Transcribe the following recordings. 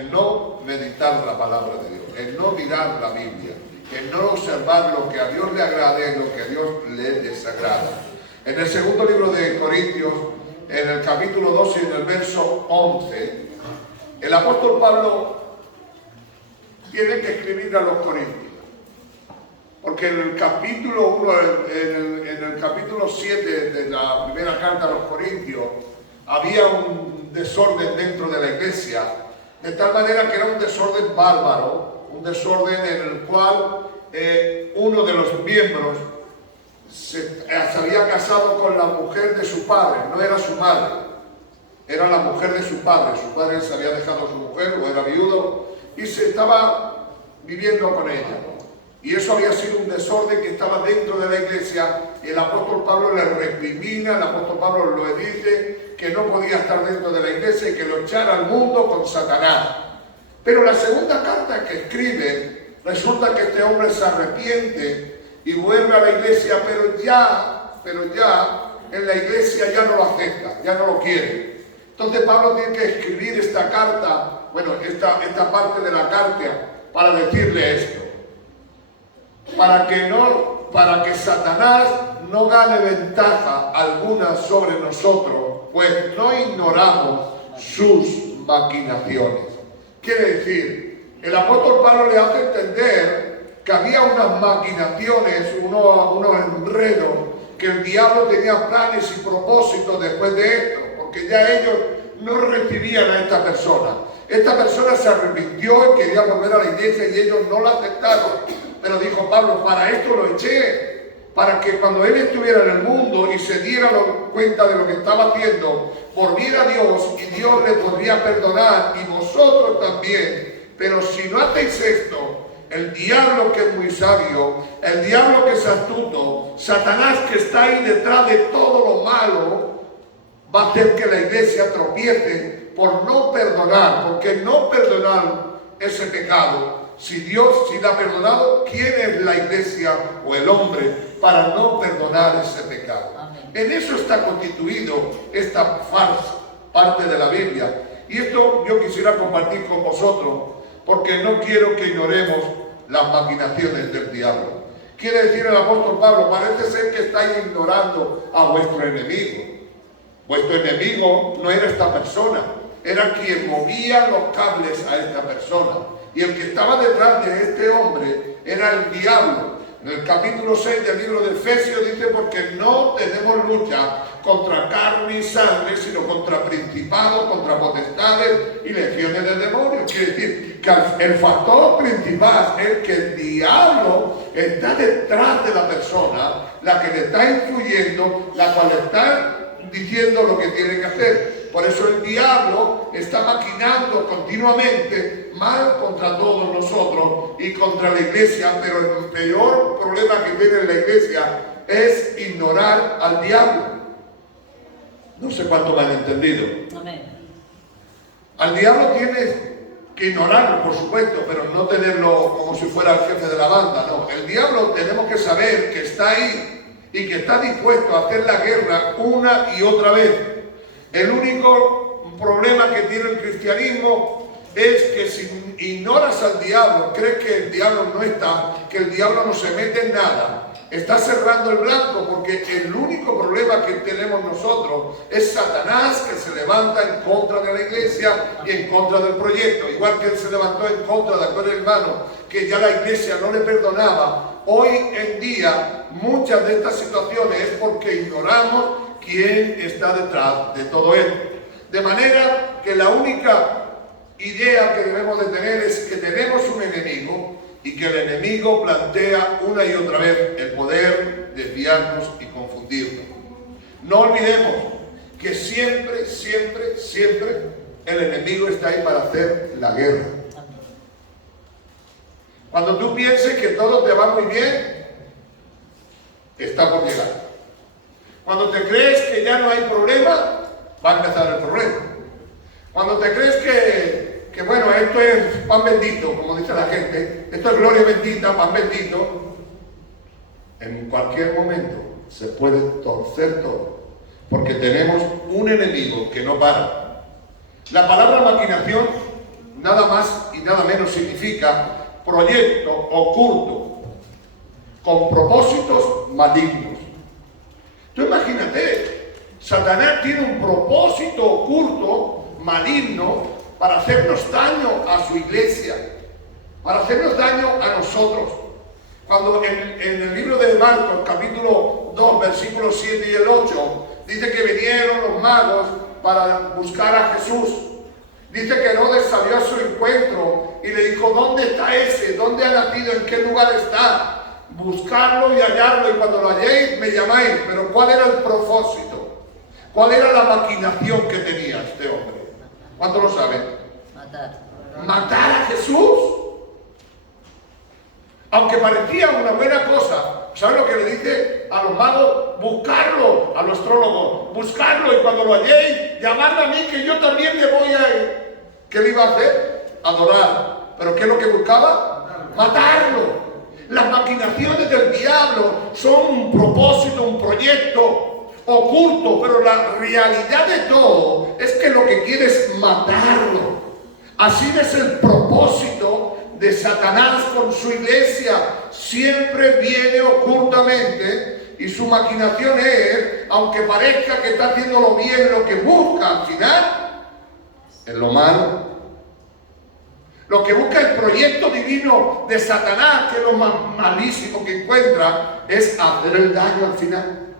el no meditar la palabra de Dios, el no mirar la Biblia, el no observar lo que a Dios le agrade y lo que a Dios le desagrada. En el segundo libro de Corintios, en el capítulo 12 y en el verso 11, el apóstol Pablo tiene que escribir a los corintios. Porque en el capítulo 1, en el capítulo 7 de la primera carta a los Corintios, había un desorden dentro de la iglesia, de tal manera que era un desorden bárbaro, un desorden en el cual uno de los miembros se había casado con la mujer de su padre, no era su madre, era la mujer de su padre se había dejado a su mujer o era viudo y se estaba viviendo con ella. Y eso había sido un desorden que estaba dentro de la iglesia y el apóstol Pablo le recrimina, el apóstol Pablo lo dice que no podía estar dentro de la iglesia y que lo echara al mundo con Satanás. Pero la segunda carta que escribe, resulta que este hombre se arrepiente y vuelve a la iglesia, pero ya en la iglesia ya no lo acepta, ya no lo quiere. Entonces Pablo tiene que escribir esta carta, bueno, esta parte de la carta para decirle esto. Para que Satanás no gane ventaja alguna sobre nosotros, pues no ignoramos sus maquinaciones. Quiere decir, el apóstol Pablo le hace entender que había unas maquinaciones, unos enredos, que el diablo tenía planes y propósitos después de esto, porque ya ellos no recibían a esta persona. Esta persona se arrepintió y quería volver a la iglesia y ellos no la aceptaron. Pero dijo Pablo, para esto lo eché, para que cuando él estuviera en el mundo y se diera cuenta de lo que estaba haciendo, volviera a Dios y Dios le podría perdonar y vosotros también. Pero si no hacéis esto, el diablo que es muy sabio, el diablo que es astuto, Satanás que está ahí detrás de todo lo malo, va a hacer que la iglesia tropiece por no perdonar, porque no perdonar ese pecado. Si Dios sí la ha perdonado, ¿quién es la iglesia o el hombre para no perdonar ese pecado? Amén. En eso está constituido esta farsa, parte de la Biblia. Y esto yo quisiera compartir con vosotros, porque no quiero que ignoremos las maquinaciones del diablo. Quiere decir el apóstol Pablo, parece ser que estáis ignorando a vuestro enemigo. Vuestro enemigo no era esta persona, era quien movía los cables a esta persona. Y el que estaba detrás de este hombre era el diablo. En el capítulo 6 del libro de Efesios dice, porque no tenemos lucha contra carne y sangre, sino contra principados, contra potestades y legiones de demonios. Quiere decir que el factor principal es que el diablo está detrás de la persona, la que le está influyendo, la cual está diciendo lo que tiene que hacer. Por eso el diablo está maquinando continuamente mal contra todos nosotros y contra la iglesia, pero el peor problema que tiene la iglesia es ignorar al diablo. No sé cuánto me han entendido. Amén. Al diablo tienes que ignorarlo, por supuesto, pero no tenerlo como si fuera el jefe de la banda, no. El diablo tenemos que saber que está ahí y que está dispuesto a hacer la guerra una y otra vez. El único problema que tiene el cristianismo es que si ignoras al diablo, crees que el diablo no está, que el diablo no se mete en nada, estás cerrando el blanco, porque el único problema que tenemos nosotros es Satanás, que se levanta en contra de la iglesia y en contra del proyecto, igual que él se levantó en contra de aquel hermano que ya la iglesia no le perdonaba. Hoy en día muchas de estas situaciones es porque ignoramos quién está detrás de todo esto. De manera que la única idea que debemos de tener es que tenemos un enemigo y que el enemigo plantea una y otra vez el poder desviarnos y confundirnos. No olvidemos que siempre el enemigo está ahí para hacer la guerra. Cuando tú pienses que todo te va muy bien, está por llegar. Cuando te crees que ya no hay problema, va a empezar el problema. Cuando te crees que bueno, esto es pan bendito, como dice la gente, esto es gloria bendita, pan bendito, en cualquier momento se puede torcer todo, porque tenemos un enemigo que no para. La palabra maquinación nada más y nada menos significa proyecto oculto con propósitos malignos. Tú imagínate, Satanás tiene un propósito oculto, maligno, para hacernos daño a su iglesia, para hacernos daño a nosotros. Cuando en el libro de Marcos, capítulo 2, versículos 7 y el 8, dice que vinieron los magos para buscar a Jesús. Dice que Herodes salió a su encuentro y le dijo: ¿dónde está ese? ¿Dónde ha nacido? ¿En qué lugar está? Buscarlo y hallarlo, y cuando lo halléis me llamáis. Pero ¿cuál era el propósito? ¿Cuál era la maquinación que tenía este hombre? ¿Cuántos lo saben? Matar a Jesús. Aunque parecía una buena cosa, ¿saben lo que le dice a los magos? Buscarlo, a los astrólogos, buscarlo, y cuando lo halléis, llamadme a mí, que yo también le voy a... ¿Qué le iba a hacer? Adorar. ¿Pero qué es lo que buscaba? Matarlo. Las maquinaciones del diablo son un propósito, un proyecto oculto, pero la realidad de todo es que lo que quiere es matarlo. Así es el propósito de Satanás con su iglesia. Siempre viene ocultamente, y su maquinación es, aunque parezca que está haciendo lo bien, lo que busca al final es lo malo. Lo que busca el proyecto divino de Satanás, que es lo más malísimo que encuentra, es hacer el daño al final.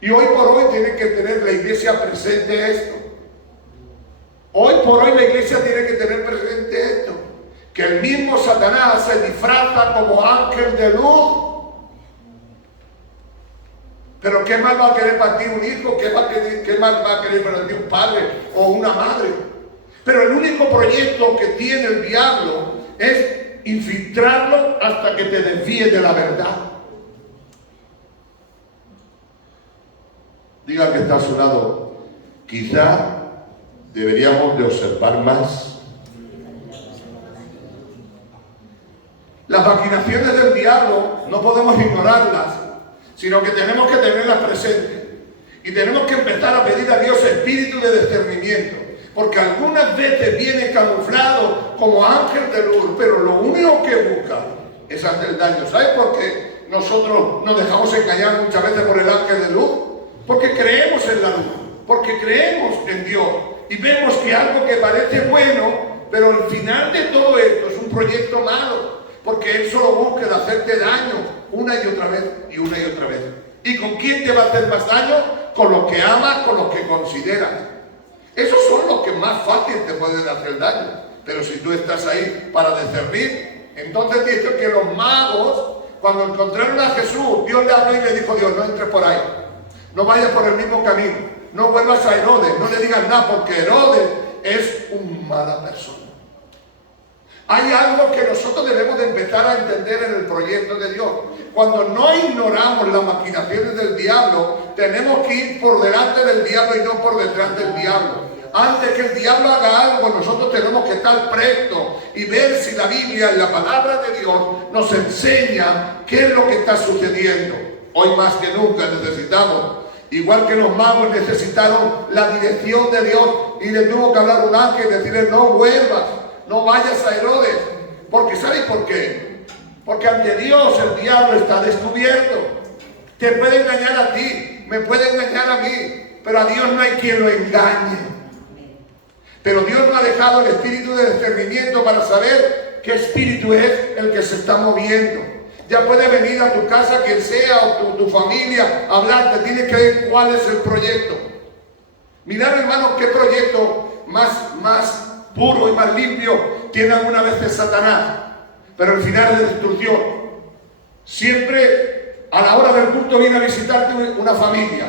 Y hoy por hoy tiene que tener la iglesia presente esto. Hoy por hoy la iglesia tiene que tener presente esto, que el mismo Satanás se disfraza como ángel de luz. Pero ¿qué más va a querer para ti un hijo? ¿Qué más va a querer para ti un padre o una madre? Pero el único proyecto que tiene el diablo es infiltrarlo hasta que te desvíes de la verdad. Diga que está a su lado: quizá deberíamos de observar más. Las maquinaciones del diablo no podemos ignorarlas, sino que tenemos que tenerlas presentes. Y tenemos que empezar a pedir a Dios espíritu de discernimiento, porque algunas veces viene camuflado como ángel de luz, pero lo único que busca es hacer daño. ¿Sabes por qué nosotros nos dejamos engañar muchas veces por el ángel de luz? Porque creemos en la luz, porque creemos en Dios, y vemos que algo que parece bueno, pero al final de todo esto es un proyecto malo, porque él solo busca de hacerte daño una y otra vez y una y otra vez. ¿Y con quién te va a hacer más daño? Con los que amas, con los que consideras. Esos son los que más fácil te pueden hacer daño. Pero si tú estás ahí para discernir, entonces dice que los magos, cuando encontraron a Jesús, Dios le habló y le dijo: Dios, no entres por ahí, no vayas por el mismo camino, no vuelvas a Herodes, no le digas nada, porque Herodes es una mala persona. Hay algo que nosotros debemos de empezar a entender en el proyecto de Dios. Cuando no ignoramos las maquinaciones del diablo, tenemos que ir por delante del diablo y no por detrás del diablo. Antes que el diablo haga algo, nosotros tenemos que estar prestos y ver si la Biblia, la palabra de Dios, nos enseña qué es lo que está sucediendo. Hoy más que nunca necesitamos, igual que los magos necesitaron la dirección de Dios, y le tuvo que hablar un ángel y decirle: no vuelvas, no vayas a Herodes. Porque ¿sabes por qué? Porque ante Dios el diablo está descubierto. Te puede engañar a ti, me puede engañar a mí, pero a Dios no hay quien lo engañe. Pero Dios nos ha dejado el espíritu de discernimiento para saber qué espíritu es el que se está moviendo. Ya puede venir a tu casa quien sea, o tu familia, a hablarte. Tienes que ver cuál es el proyecto. Mirad, hermano, qué proyecto más puro y más limpio tiene alguna vez el Satanás. Pero el final es de destrucción. Siempre a la hora del culto viene a visitarte una familia.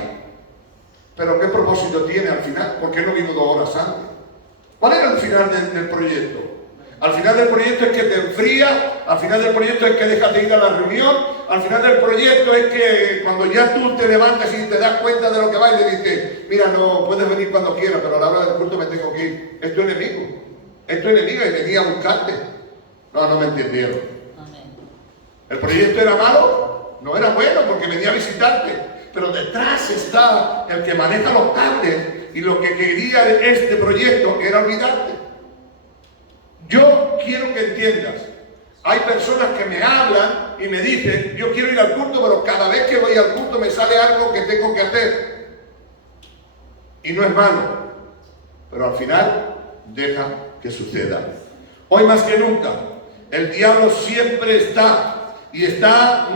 Pero ¿qué propósito tiene al final? ¿Por qué no vino 2 horas antes? ¿Cuál era el final del proyecto? Al final del proyecto es que te enfría, al final del proyecto es que dejas de ir a la reunión, al final del proyecto es que cuando ya tú te levantas y te das cuenta de lo que va y le dices: mira, no puedes venir cuando quieras, pero a la hora del culto me tengo que ir. Es tu enemigo, es tu enemiga y venía a buscarte. No me entendieron. ¿El proyecto era malo? No era bueno, porque venía a visitarte, pero detrás está el que maneja los cables, y lo que quería este proyecto era olvidarte. Yo quiero que entiendas. Hay personas que me hablan y me dicen, yo quiero ir al culto, pero cada vez que voy al culto me sale algo que tengo que hacer. Y no es malo, pero al final deja que suceda. Hoy más que nunca, el diablo siempre está, y está...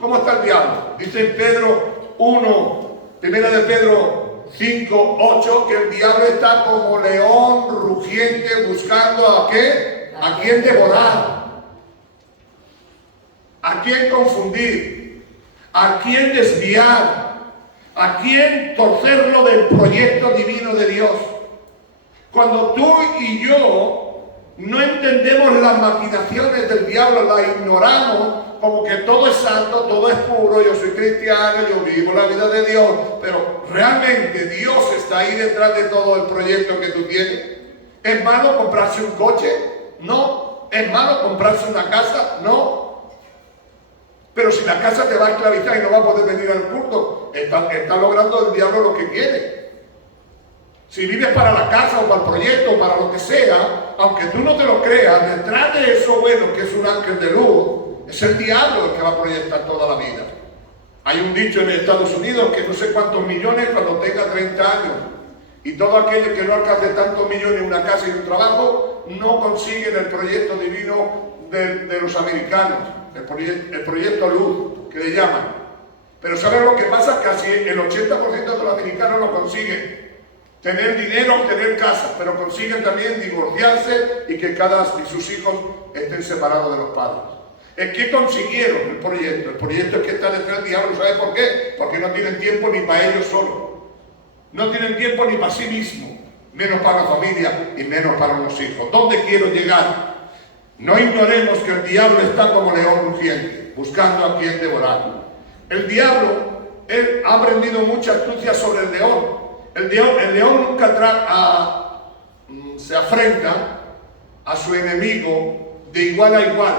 ¿Cómo está el diablo? Dice Pedro 1, primera de Pedro 5, 8, que el diablo está como león rugiente buscando ¿a qué? ¿A quién devorar? ¿A quién confundir? ¿A quién desviar? ¿A quién torcerlo del proyecto divino de Dios? Cuando tú y yo no entendemos las maquinaciones del diablo, las ignoramos, como que todo es santo, todo es puro, yo soy cristiano, yo vivo la vida de Dios, pero realmente Dios está ahí detrás de todo el proyecto que tú tienes. ¿Es malo comprarse un coche? No. ¿Es malo comprarse una casa? No. Pero si la casa te va a esclavizar y no va a poder venir al culto, está logrando el diablo lo que quiere. Si vives para la casa o para el proyecto o para lo que sea, aunque tú no te lo creas, detrás de eso bueno que es un ángel de luz, es el diablo el que va a proyectar toda la vida. Hay un dicho en Estados Unidos que no sé cuántos millones cuando tenga 30 años. Y todo aquello que no alcance tantos millones en una casa y un trabajo, no consiguen el proyecto divino de los americanos. El proyecto Luz, que le llaman. Pero ¿saben lo que pasa? Casi el 80% de los americanos lo consiguen. Tener dinero, tener casa, pero consiguen también divorciarse y que sus hijos estén separados de los padres. ¿En qué consiguieron el proyecto? El proyecto es que está detrás del diablo. ¿Sabe por qué? Porque no tienen tiempo ni para ellos solos. No tienen tiempo ni para sí mismos, menos para la familia y menos para los hijos. ¿Dónde quiero llegar? No ignoremos que el diablo está como león rugiente, buscando a quien devorar. El diablo, él ha aprendido mucha astucia sobre el león. El león nunca se afrenta a su enemigo de igual a igual.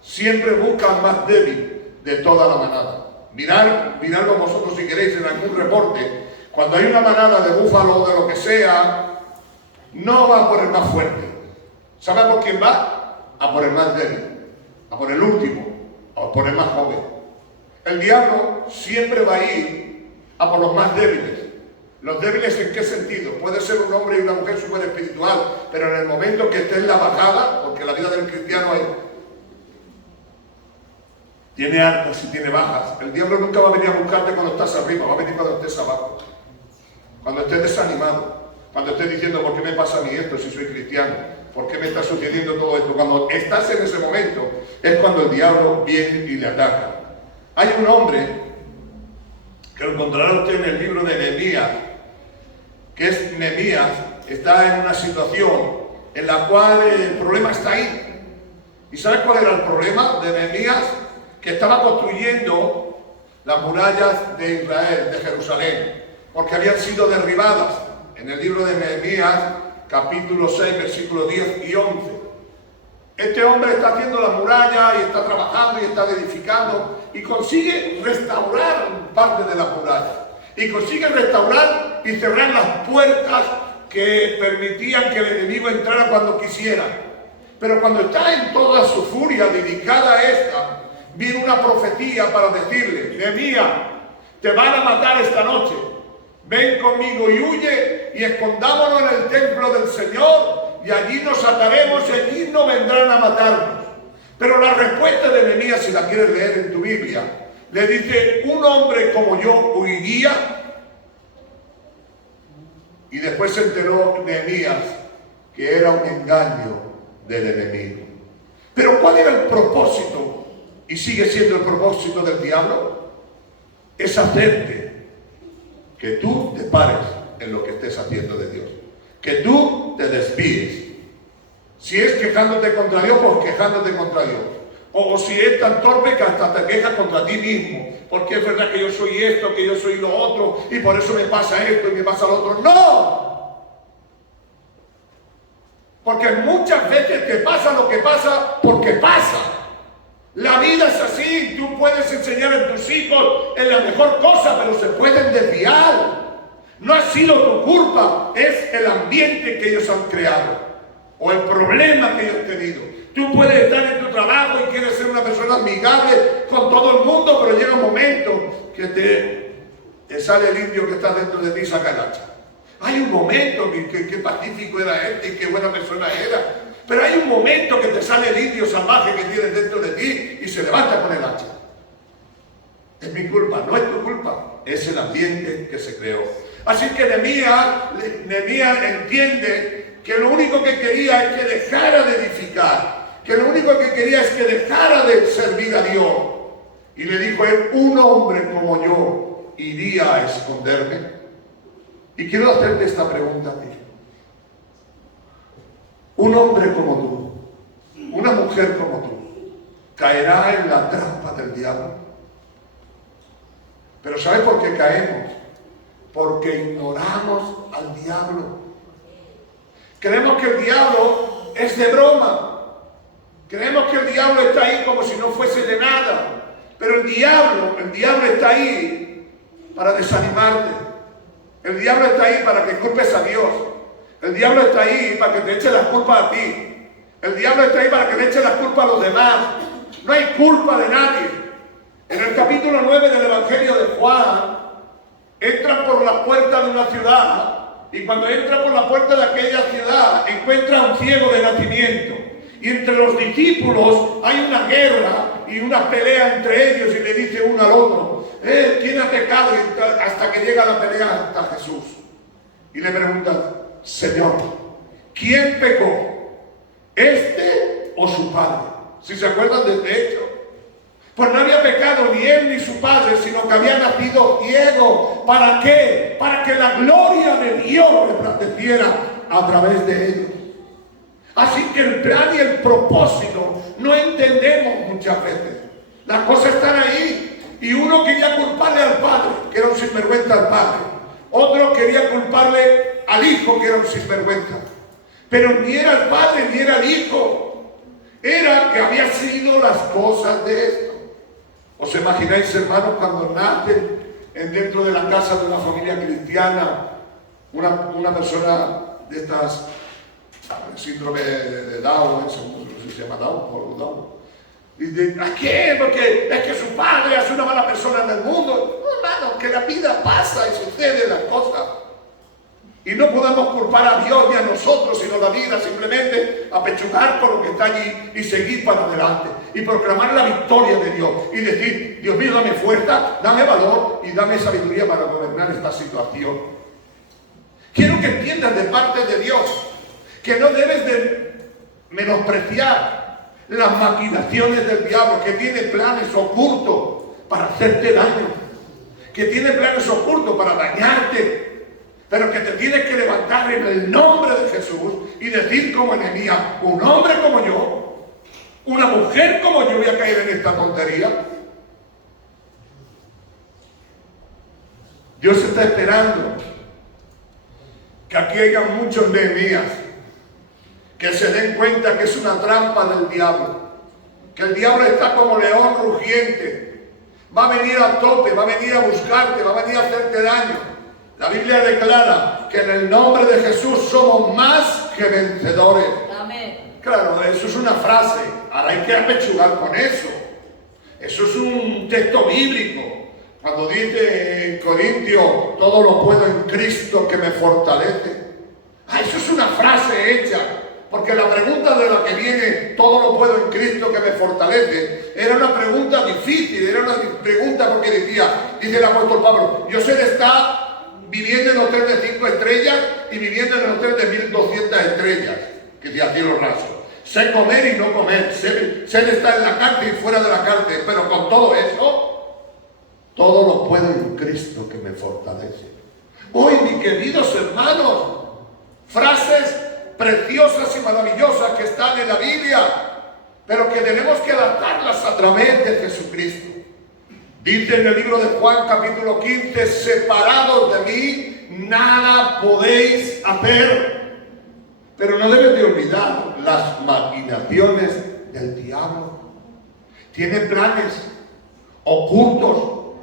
Siempre busca al más débil de toda la manada. Miradlo vosotros si queréis en algún reporte. Cuando hay una manada de búfalo o de lo que sea, no va por el más fuerte. ¿Sabe por quién va? A por el más débil, a por el último, a por el más joven. El diablo siempre va a ir a por los más débiles. ¿Los débiles en qué sentido? Puede ser un hombre y una mujer súper espiritual, pero en el momento que esté en la bajada, porque la vida del cristiano tiene altas y tiene bajas. El diablo nunca va a venir a buscarte cuando estás arriba, va a venir cuando estés abajo. Cuando estés desanimado, cuando estés diciendo, ¿por qué me pasa a mí esto si soy cristiano? ¿Por qué me está sucediendo todo esto? Cuando estás en ese momento, es cuando el diablo viene y le ataca. Hay un hombre, que lo encontrará usted en el libro de Nehemías, que es Nehemías, está en una situación en la cual el problema está ahí. ¿Y sabes cuál era el problema de Nehemías? Que estaba construyendo las murallas de Israel, de Jerusalén, porque habían sido derribadas. En el libro de Nehemías, capítulo 6, versículos 10 y 11. Este hombre está haciendo la muralla y está trabajando y está edificando y consigue restaurar parte de la muralla. Y consigue restaurar y cerrar las puertas que permitían que el enemigo entrara cuando quisiera. Pero cuando está en toda su furia dedicada a esta, viene una profecía para decirle: Nehemías, te van a matar esta noche. Ven conmigo y huye y escondámonos en el templo del Señor y allí nos ataremos y allí no vendrán a matarnos. Pero la respuesta de Nehemías, si la quieres leer en tu Biblia, le dice: un hombre como yo huiría. Y después se enteró Nehemías que era un engaño del enemigo. Pero ¿cuál era el propósito? Y sigue siendo el propósito del diablo. Es hacerte que tú te pares en lo que estés haciendo de Dios. Que tú te desvíes. Si es quejándote contra Dios, pues quejándote contra Dios. O si es tan torpe que hasta te quejas contra ti mismo. Porque es verdad que yo soy esto, que yo soy lo otro, y por eso me pasa esto y me pasa lo otro. ¡No! Porque muchas veces te pasa lo que pasa porque pasa. La vida es así. Tú puedes enseñar a tus hijos en la mejor cosa, pero se pueden desviar. No ha sido tu culpa, es el ambiente que ellos han creado. o el problema que hayas tenido. Tú puedes estar en tu trabajo y quieres ser una persona amigable con todo el mundo, pero llega un momento que te sale el indio que está dentro de ti y saca el hacha. Hay un momento que pacífico era este y qué buena persona era. Pero hay un momento que te sale el indio salvaje que tienes dentro de ti y se levanta con el hacha. Es mi culpa, no es tu culpa, es el ambiente que se creó. Así que Nehemías entiende que lo único que quería es que dejara de edificar, que lo único que quería es que dejara de servir a Dios. Y le dijo él, un hombre como yo iría a esconderme. Y quiero hacerte esta pregunta a ti. Un hombre como tú, una mujer como tú, ¿caerá en la trampa del diablo? Pero ¿sabes por qué caemos? Porque ignoramos al diablo. Creemos que el diablo es de broma. Creemos que el diablo está ahí como si no fuese de nada. Pero el diablo está ahí para desanimarte. El diablo está ahí para que culpes a Dios. El diablo está ahí para que te eche las culpas a ti. El diablo está ahí para que le eche las culpas a los demás. No hay culpa de nadie. En el capítulo 9 del Evangelio de Juan, entran por la puerta de una ciudad y cuando entra por la puerta de aquella ciudad encuentra a un ciego de nacimiento. Y entre los discípulos hay una guerra y una pelea entre ellos y le dice uno al otro, ¿quién ha pecado? Hasta que llega la pelea hasta Jesús. Y le preguntan, Señor, ¿quién pecó? ¿Este o su padre? Si se acuerdan de este hecho. Pues no había pecado ni él ni su padre, sino que había nacido ciego. ¿Para qué? Para que la gloria de Dios resplandeciera a través de ellos. Así que el plan y el propósito no entendemos muchas veces. Las cosas están ahí. Y uno quería culparle al padre, que era un sinvergüenza al padre. Otro quería culparle al hijo, que era un sinvergüenza. Pero ni era el padre ni era el hijo. Era que había sido las cosas de esto. ¿Os imagináis, hermanos, cuando nacen dentro de la casa de una familia cristiana una persona de estas, síndrome de Down, se llama Down o Down? Y de, ¿a qué? Porque es que su padre es una mala persona en el mundo. No, hermano, que la vida pasa y sucede las cosas. Y no podemos culpar a Dios ni a nosotros, sino la vida, simplemente apechugar por lo que está allí y seguir para adelante. Y proclamar la victoria de Dios. Y decir, Dios mío, dame fuerza, dame valor y dame sabiduría para gobernar esta situación. Quiero que entiendas de parte de Dios que no debes de menospreciar las maquinaciones del diablo, que tiene planes ocultos para hacerte daño, que tiene planes ocultos para dañarte. Pero que te tienes que levantar en el nombre de Jesús y decir como Nehemías, un hombre como yo, una mujer como yo voy a caer en esta tontería. Dios está esperando que aquí haya muchos Nehemías que se den cuenta que es una trampa del diablo, que el diablo está como león rugiente, va a venir a tope, va a venir a buscarte, va a venir a hacerte daño. La Biblia declara que en el nombre de Jesús somos más que vencedores. Amén. Claro, eso es una frase. Ahora hay que apechugar con eso. Eso es un texto bíblico. Cuando dice en Corintios, todo lo puedo en Cristo que me fortalece. Eso es una frase hecha. Porque la pregunta de la que viene, todo lo puedo en Cristo que me fortalece, era una pregunta difícil. Era una pregunta porque dice el apóstol Pablo, yo sé de estar viviendo en hotel de 5 estrellas y viviendo en hotel de 1200 estrellas, que te a cielo raso. Sé comer y no comer, sé estar en la cárcel y fuera de la cárcel, pero con todo eso, todo lo puedo en Cristo que me fortalece. Hoy, mis queridos hermanos, frases preciosas y maravillosas que están en la Biblia, pero que tenemos que adaptarlas a través de Jesucristo. Dice en el libro de Juan capítulo 15, separados de mí, nada podéis hacer. Pero no debes de olvidar las maquinaciones del diablo. Tiene planes ocultos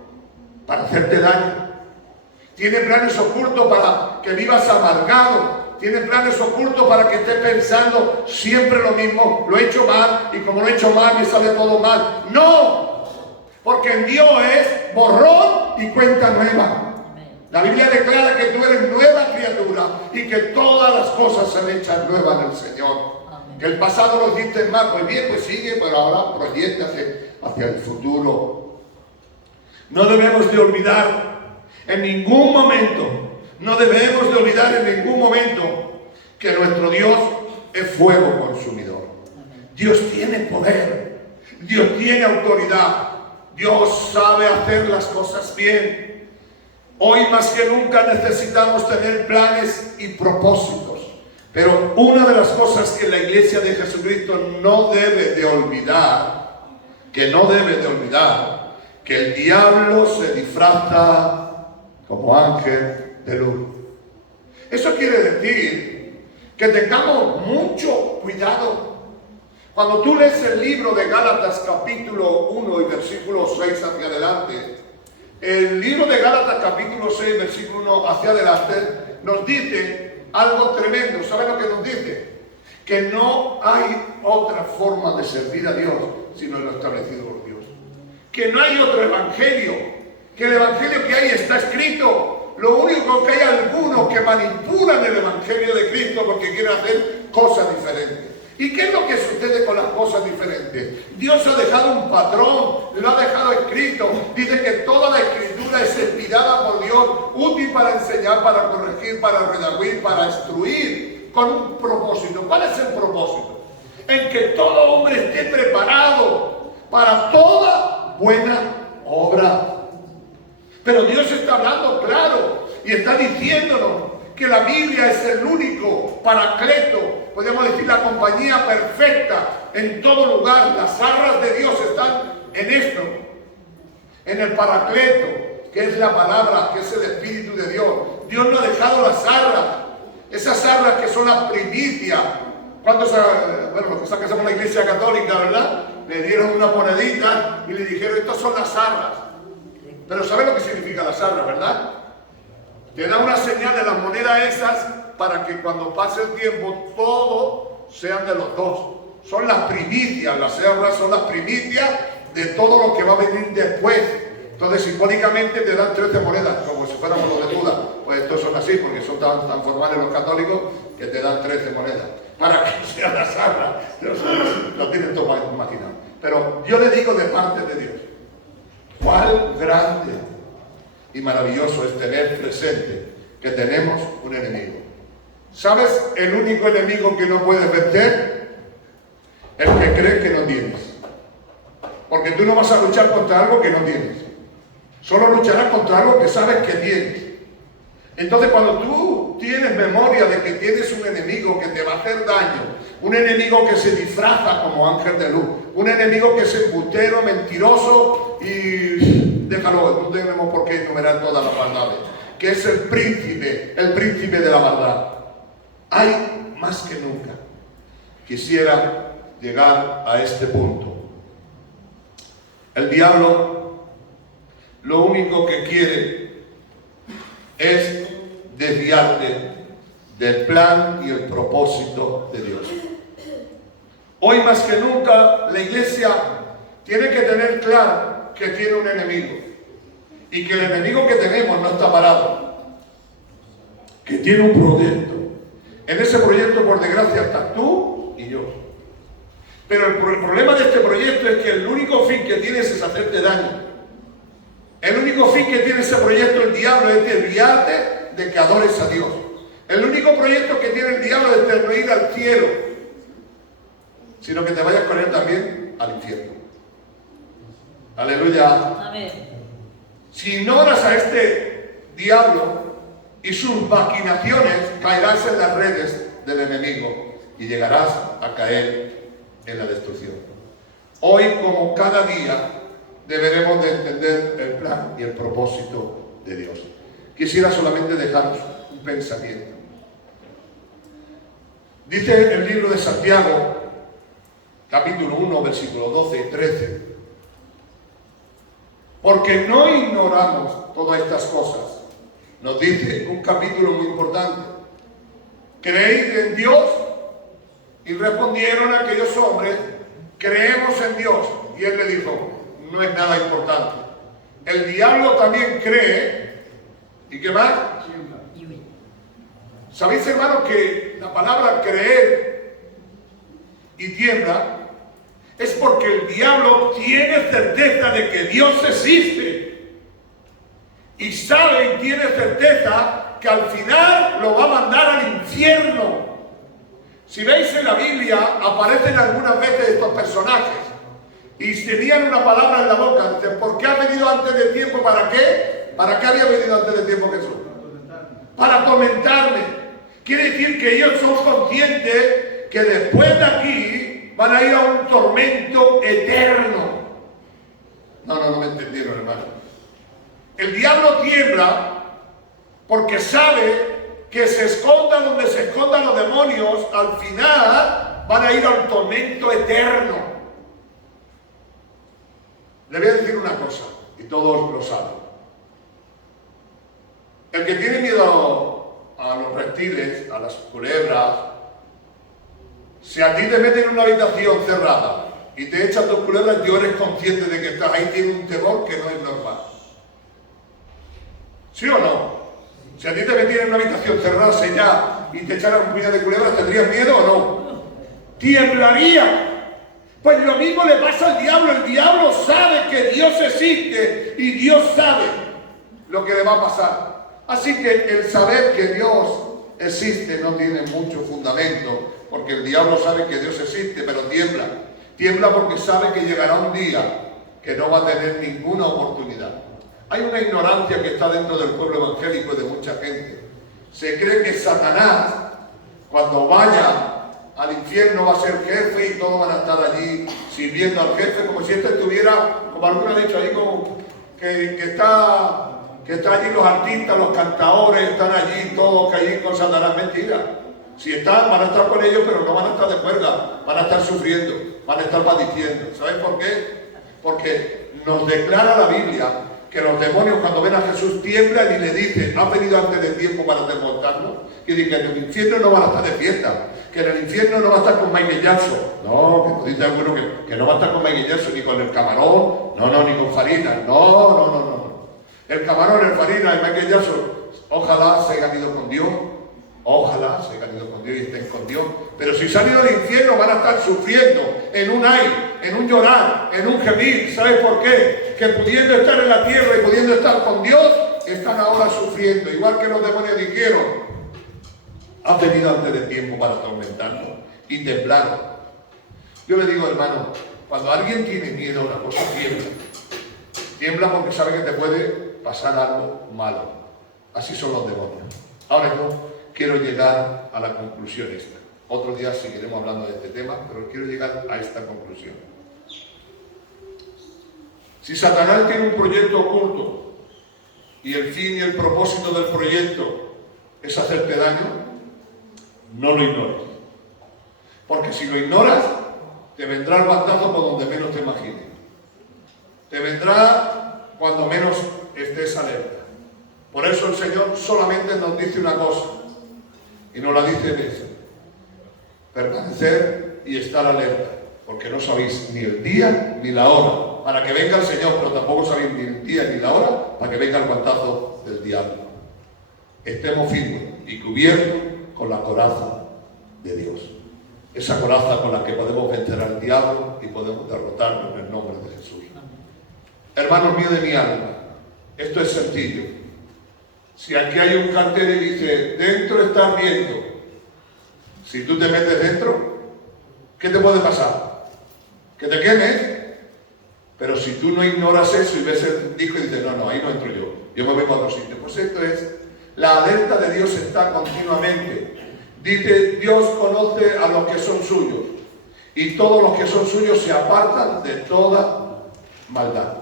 para hacerte daño. Tiene planes ocultos para que vivas amargado. tiene planes ocultos para que estés pensando siempre lo mismo. Lo he hecho mal y como lo he hecho mal me sale todo mal. No, porque en Dios es borrón y cuenta nueva. La Biblia declara que tú eres nueva criatura y que todas las cosas se le echan nuevas en el Señor. Que el pasado lo hiciste mal, pues bien, pues sigue, pero ahora proyéctate hacia el futuro. No debemos de olvidar en ningún momento, no debemos de olvidar en ningún momento que nuestro Dios es fuego consumidor. Dios tiene poder, Dios tiene autoridad, Dios sabe hacer las cosas bien. Hoy más que nunca necesitamos tener planes y propósitos. Pero una de las cosas que la iglesia de Jesucristo no debe de olvidar, que el diablo se disfraza como ángel de luz. Eso quiere decir que tengamos mucho cuidado. Cuando tú lees el libro de Gálatas capítulo 1 y versículo 6 hacia adelante, el libro de Gálatas capítulo 6 versículo 1 hacia adelante nos dice algo tremendo. ¿Saben lo que nos dice? Que no hay otra forma de servir a Dios sino lo establecido por Dios. Que no hay otro evangelio. Que el evangelio que hay está escrito. Lo único que hay algunos que manipulan el evangelio de Cristo porque quieren hacer cosas diferentes. ¿Y qué es lo que sucede con las cosas diferentes? Dios ha dejado un patrón, lo ha dejado escrito. Dice que toda la escritura es inspirada por Dios, útil para enseñar, para corregir, para redarguir, para instruir, con un propósito. ¿Cuál es el propósito? En que todo hombre esté preparado para toda buena obra. Pero Dios está hablando claro y está diciéndonos que la Biblia es el único paracleto, podemos decir la compañía perfecta en todo lugar. Las arras de Dios están en esto, en el paracleto, que es la palabra, que es el Espíritu de Dios. Dios no ha dejado las arras, esas arras que son las primicias. Los que hacemos en la iglesia católica, ¿verdad? Le dieron una monedita y le dijeron, estas son las arras. Pero ¿saben lo que significa las arras, verdad? Te da una señal de las monedas esas para que cuando pase el tiempo todos sean de los dos. Son las primicias, las arras son las primicias de todo lo que va a venir después. Entonces simbólicamente te dan 13 monedas, como si fuéramos los de Buda. Pues estos son así, porque son tan formales los católicos que te dan 13 monedas. Para que sean las arras. Lo tienen todo imaginado. Pero yo le digo de parte de Dios, cuál grande y maravilloso es tener presente que tenemos un enemigo. ¿Sabes el único enemigo que no puedes vencer? El que cree que no tienes. Porque tú no vas a luchar contra algo que no tienes. Solo lucharás contra algo que sabes que tienes. Entonces cuando tú tienes memoria de que tienes un enemigo que te va a hacer daño, un enemigo que se disfraza como ángel de luz, un enemigo que es embustero, mentiroso y déjalo, no tenemos por qué enumerar todas las maldades, que es el príncipe de la maldad. Hay más que nunca. Quisiera llegar a este punto. El diablo lo único que quiere es desviarte del plan y el propósito de Dios. Hoy más que nunca la iglesia tiene que tener claro que tiene un enemigo y que el enemigo que tenemos no está parado, que tiene un proyecto. En ese proyecto, por desgracia, estás tú y yo. Pero el problema de este proyecto es que el único fin que tienes es hacerte daño. El único fin que tiene ese proyecto el diablo es desviarte de que adores a Dios. El único proyecto que tiene el diablo es no ir al cielo, sino que te vayas con él también al infierno. Aleluya. Amén. Si ignoras a este diablo y sus maquinaciones, caerás en las redes del enemigo y llegarás a caer en la destrucción. Hoy, como cada día, deberemos de entender el plan y el propósito de Dios. Quisiera solamente dejaros un pensamiento. Dice el libro de Santiago, capítulo 1, versículos 12 y 13, porque no ignoramos todas estas cosas. Nos dice un capítulo muy importante. ¿creéis en Dios? Y respondieron aquellos hombres, creemos en Dios. Y él le dijo, no es nada importante. El diablo también cree. ¿Y qué más? ¿Sabéis, hermanos, que la palabra creer y tiembla es porque el diablo tiene certeza de que Dios existe? Y sabe y tiene certeza que al final lo va a mandar al infierno. Si veis en la Biblia, aparecen algunas veces estos personajes y tenían una palabra en la boca. Dicen, ¿por qué ha venido antes de tiempo? ¿Para qué? ¿Para qué había venido antes de tiempo Jesús? Para atormentarme. Quiere decir que ellos son conscientes que después de aquí van a ir a un tormento eterno. No me entendieron, hermano. El diablo tiembla porque sabe que se escondan donde se escondan los demonios, al final van a ir al tormento eterno. Le voy a decir una cosa, y todos lo saben. El que tiene miedo a los reptiles, a las culebras, si a ti te meten en una habitación cerrada y te echan dos culebras, tú eres consciente de que estás ahí, tienes un temor que no es normal. ¿Sí o no? Si a ti te metieran en una habitación cerrada, sellada, y te echaran un puñado de culebras, ¿tendrías miedo o no? Tiemblaría. Pues lo mismo le pasa al diablo. El diablo sabe que Dios existe y Dios sabe lo que le va a pasar. Así que el saber que Dios existe no tiene mucho fundamento, porque el diablo sabe que Dios existe, pero tiembla. Tiembla porque sabe que llegará un día que no va a tener ninguna oportunidad. Hay una ignorancia que está dentro del pueblo evangélico y de mucha gente. Se cree que Satanás, cuando vaya al infierno, va a ser jefe y todos van a estar allí sirviendo al jefe, como si este estuviera, como algunos han dicho ahí, como que está allí los artistas, los cantadores, están allí todos allí con Satanás. Mentira. Si están, van a estar con ellos, pero no van a estar de cuerda, van a estar sufriendo, van a estar padeciendo. ¿Sabes por qué? Porque nos declara la Biblia que los demonios, cuando ven a Jesús, tiemblan y le dicen, ¿has venido antes de tiempo para desmontarnos? Que dicen que en el infierno no van a estar de fiesta, que en el infierno no va a estar con Michael Jackson. No, que nos dice alguno que no va a estar con Michael Jackson ni con el camarón, ni con Farina. No. El camarón, el Farina y Michael Jackson, ojalá se hayan ido con Dios. Ojalá se hayan ido con Dios y estén con Dios. Pero si se han ido al infierno, van a estar sufriendo en un ay, en un llorar, en un gemir. ¿Sabes por qué? Que pudiendo estar en la tierra y pudiendo estar con Dios, están ahora sufriendo. Igual que los demonios dijeron, has venido antes de tiempo para atormentarnos. Y temblaron. Yo le digo, hermano, cuando alguien tiene miedo a una cosa, tiembla. Tiembla porque sabe que te puede pasar algo malo. Así son los demonios. Ahora yo quiero llegar a la conclusión esta. Otro día seguiremos hablando de este tema, pero quiero llegar a esta conclusión. Si Satanás tiene un proyecto oculto y el fin y el propósito del proyecto es hacerte daño, no lo ignores. Porque si lo ignoras, te vendrá el bandazo por donde menos te imagines. Te vendrá cuando menos estés alerta. Por eso el Señor solamente nos dice una cosa, y nos la dice en eso: permanecer y estar alerta, porque no sabéis ni el día ni la hora para que venga el Señor, pero tampoco sabéis ni el día ni la hora para que venga el guantazo del diablo. Estemos firmes y cubiertos con la coraza de Dios, esa coraza con la que podemos vencer al diablo y podemos derrotarlo en el nombre de Jesús. Hermanos míos de mi alma, esto es sencillo. Si aquí hay un cartel y dice, dentro está viento, si tú te metes dentro, ¿qué te puede pasar? Que te quemes. Pero si tú no ignoras eso y ves el disco y dices, no, ahí no entro yo me voy para otro sitio. Pues esto es, la alerta de Dios está continuamente. Dice, Dios conoce a los que son suyos, y todos los que son suyos se apartan de toda maldad.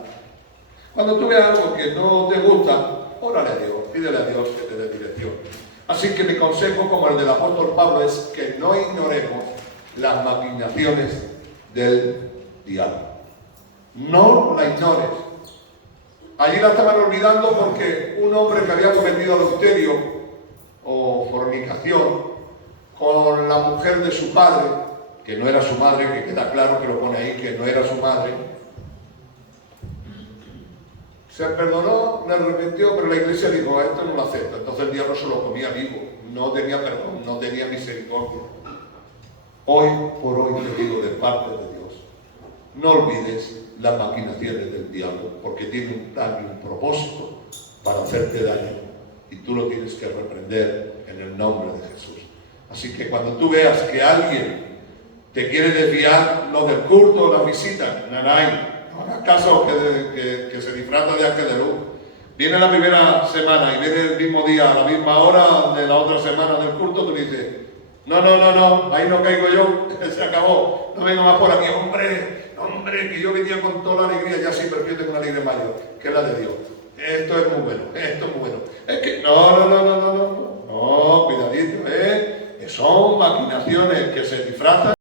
Cuando tú veas algo que no te gusta, órale a Dios, pídele a Dios que te dé dirección. Así que mi consejo, como el del apóstol Pablo, es que no ignoremos las maquinaciones del diablo. No la ignores. Allí la estaban olvidando porque un hombre que había cometido adulterio o fornicación con la mujer de su padre, que no era su madre, que queda claro que lo pone ahí, que no era su madre. Se perdonó, le arrepintió, pero la iglesia dijo, a esto no lo acepta. Entonces el diablo se lo comía vivo, no tenía perdón, no tenía misericordia. Hoy por hoy te digo de parte de Dios, no olvides las maquinaciones del diablo, porque tiene un plan y un propósito para hacerte daño, y tú lo tienes que reprender en el nombre de Jesús. Así que cuando tú veas que alguien te quiere desviar, no del culto o la visita, no hagas caso que se disfraza de ángel de luz. Viene la primera semana y viene el mismo día, a la misma hora de la otra semana del culto, tú dices, no, ahí no caigo yo, se acabó, no vengo más por aquí, hombre, que yo venía con toda la alegría, ya sí, pero yo tengo una alegría mayor, que es la de Dios. Esto es muy bueno, Es que, no, cuidadito, que son maquinaciones que se disfrazan